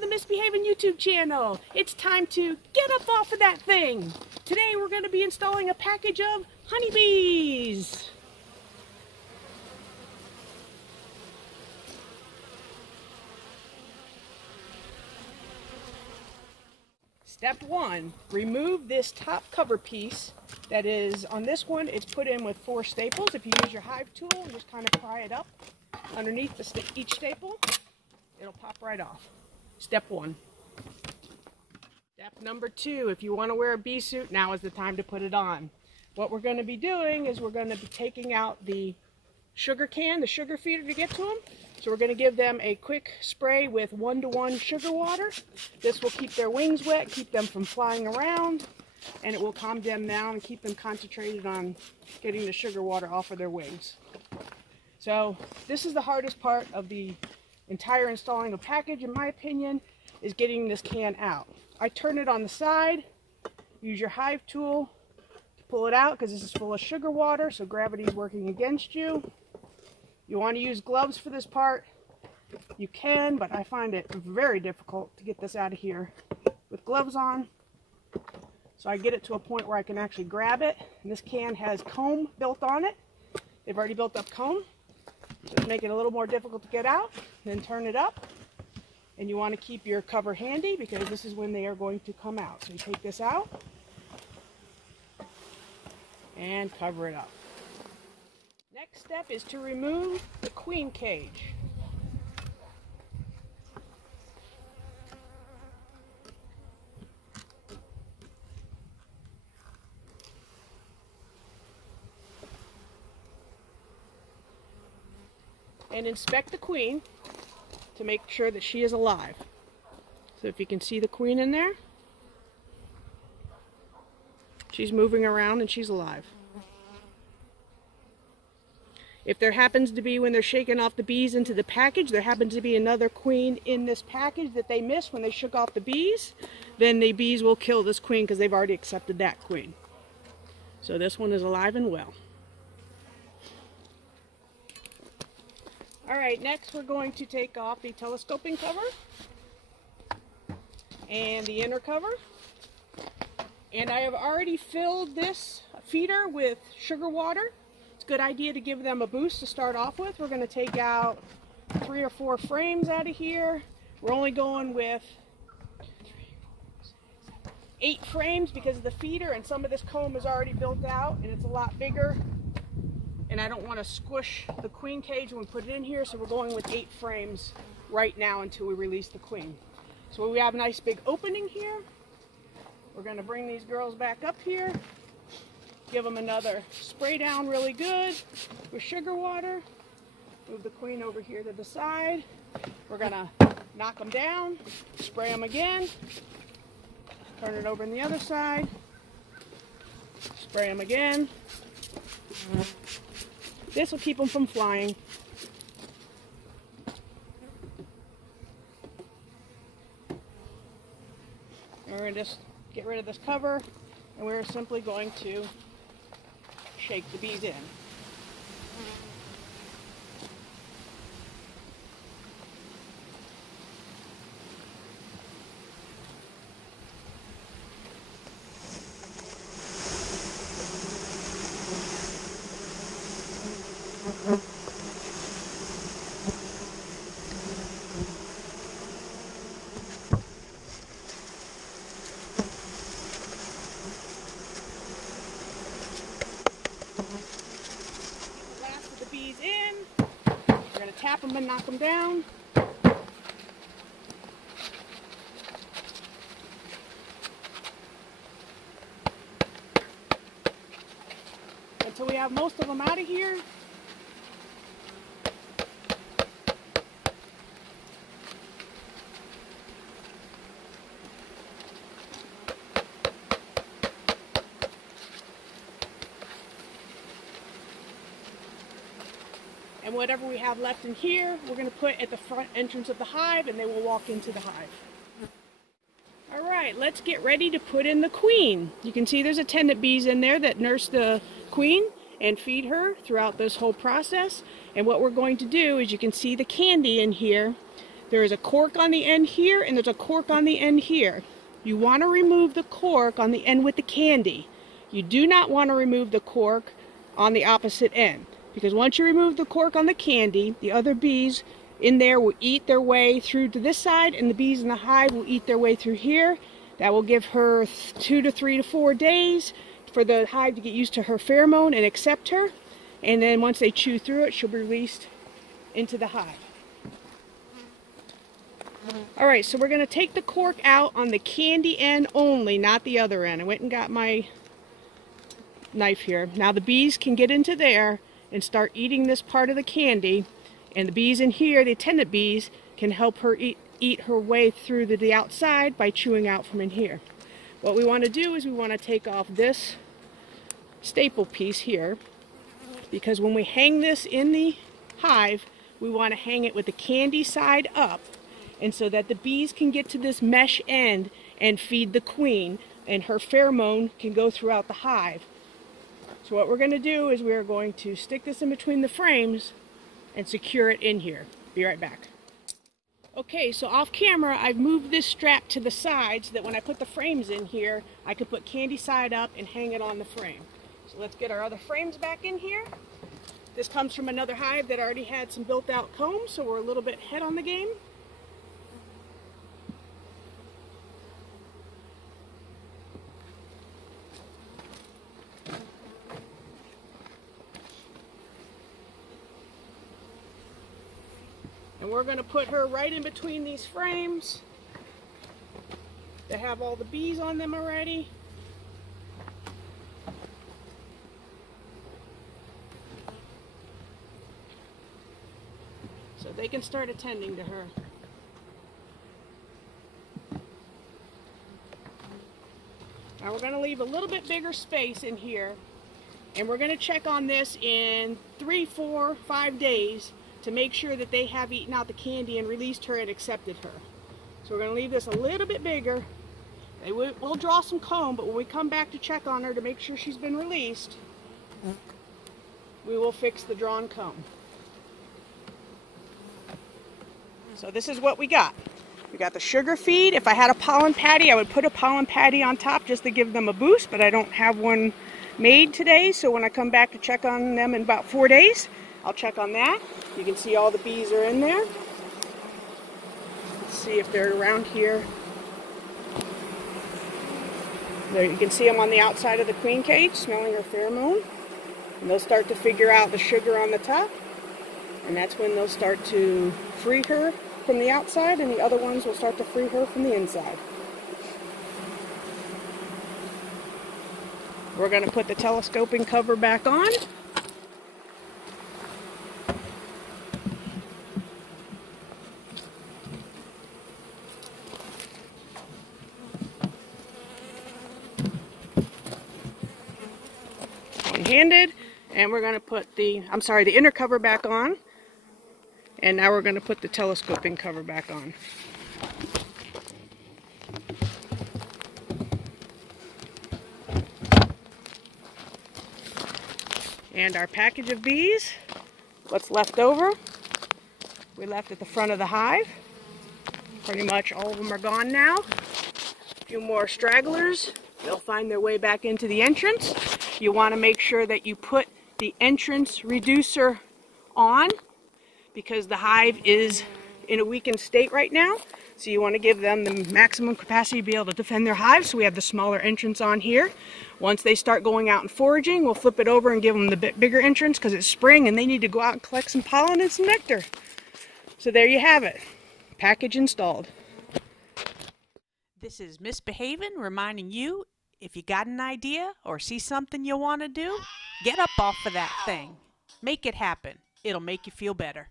the Misbehaving YouTube channel. It's time to get up off of that thing. Today we're going to be installing a package of honeybees. Step 1, remove this top cover piece that is on this one. It's put in with 4 staples. If you use your hive tool and just kind of pry it up underneath each staple, it'll pop right off. Step 1. Step number 2, if you want to wear a bee suit, now is the time to put it on. What we're going to be doing is we're going to be taking out the sugar can, the sugar feeder to get to them. So we're going to give them a quick spray with 1-to-1 sugar water. This will keep their wings wet, keep them from flying around, and it will calm them down and keep them concentrated on getting the sugar water off of their wings. So this is the hardest part of the entire installing a package, in my opinion, is getting this can out. I turn it on the side, use your hive tool to pull it out because this is full of sugar water, so gravity is working against you. You want to use gloves for this part, you can, but I find it very difficult to get this out of here with gloves on. So I get it to a point where I can actually grab it, and this can has comb built on it. They've already built up comb, so it's making it a little more difficult to get out. Then turn it up, and you want to keep your cover handy because this is when they are going to come out. So you take this out and cover it up. Next step is to remove the queen cage. And inspect the queen to make sure that she is alive. So if you can see the queen in there, she's moving around and she's alive. If there happens to be, when they're shaking off the bees into the package, there happens to be another queen in this package that they missed when they shook off the bees, then the bees will kill this queen because they've already accepted that queen. So this one is alive and well. Alright, next we're going to take off the telescoping cover and the inner cover. And I have already filled this feeder with sugar water. It's a good idea to give them a boost to start off with. We're going to take out 3 or 4 frames out of here. We're only going with 8 frames because of the feeder, and some of this comb is already built out and it's a lot bigger. And I don't want to squish the queen cage when we put it in here, so we're going with 8 frames right now until we release the queen. So we have a nice big opening here. We're going to bring these girls back up here, give them another spray down really good with sugar water. Move the queen over here to the side. We're going to knock them down, spray them again, turn it over on the other side, spray them again. This will keep them from flying. And we're going to just get rid of this cover, and we're simply going to shake the bees in. Last of the bees in. We're going to tap them and knock them down. Until we have most of them out of here. And whatever we have left in here, we're going to put at the front entrance of the hive, and they will walk into the hive. Alright, let's get ready to put in the queen. You can see there's attendant bees in there that nurse the queen and feed her throughout this whole process. And what we're going to do is, you can see the candy in here. There is a cork on the end here, and there's a cork on the end here. You want to remove the cork on the end with the candy. You do not want to remove the cork on the opposite end, because once you remove the cork on the candy, the other bees in there will eat their way through to this side, and the bees in the hive will eat their way through here. That will give her 2 to 3 to 4 days for the hive to get used to her pheromone and accept her. And then once they chew through it, she'll be released into the hive. Alright, so we're going to take the cork out on the candy end only, not the other end. I went and got my knife here. Now the bees can get into there and start eating this part of the candy, and the bees in here, the attendant bees, can help her eat her way through to the outside by chewing out from in here. What we want to do is we want to take off this staple piece here, because when we hang this in the hive, we want to hang it with the candy side up, and so that the bees can get to this mesh end and feed the queen, and her pheromone can go throughout the hive. So what we're going to do is we're going to stick this in between the frames and secure it in here. Be right back. Okay, so off camera, I've moved this strap to the side so that when I put the frames in here, I can put candy side up and hang it on the frame. So let's get our other frames back in here. This comes from another hive that already had some built out combs, so we're a little bit ahead on the game. And we're going to put her right in between these frames that have all the bees on them already. So they can start attending to her. Now we're going to leave a little bit bigger space in here, and we're going to check on this in 3, 4, 5 days to make sure that they have eaten out the candy and released her and accepted her. So we're going to leave this a little bit bigger. We'll draw some comb, but when we come back to check on her to make sure she's been released, we will fix the drawn comb. So this is what we got. We got the sugar feed. If I had a pollen patty, I would put a pollen patty on top just to give them a boost, but I don't have one made today, so when I come back to check on them in about 4 days, I'll check on that. You can see all the bees are in there. Let's see if they're around here. There, you can see them on the outside of the queen cage, smelling her pheromone. And they'll start to figure out the sugar on the top. And that's when they'll start to free her from the outside, and the other ones will start to free her from the inside. We're going to put the telescoping cover back on. One-handed, and we're going to put the inner cover back on, and now we're going to put the telescoping cover back on. And our package of bees, what's left over, we left at the front of the hive. Pretty much all of them are gone now. A few more stragglers, they'll find their way back into the entrance. You want to make sure that you put the entrance reducer on, because the hive is in a weakened state right now. So you want to give them the maximum capacity to be able to defend their hive. So we have the smaller entrance on here. Once they start going out and foraging, we'll flip it over and give them the bit bigger entrance, because it's spring and they need to go out and collect some pollen and some nectar. So there you have it. Package installed. This is Miss Behavin' reminding you, if you got an idea or see something you want to do, get up off of that thing. Make it happen. It'll make you feel better.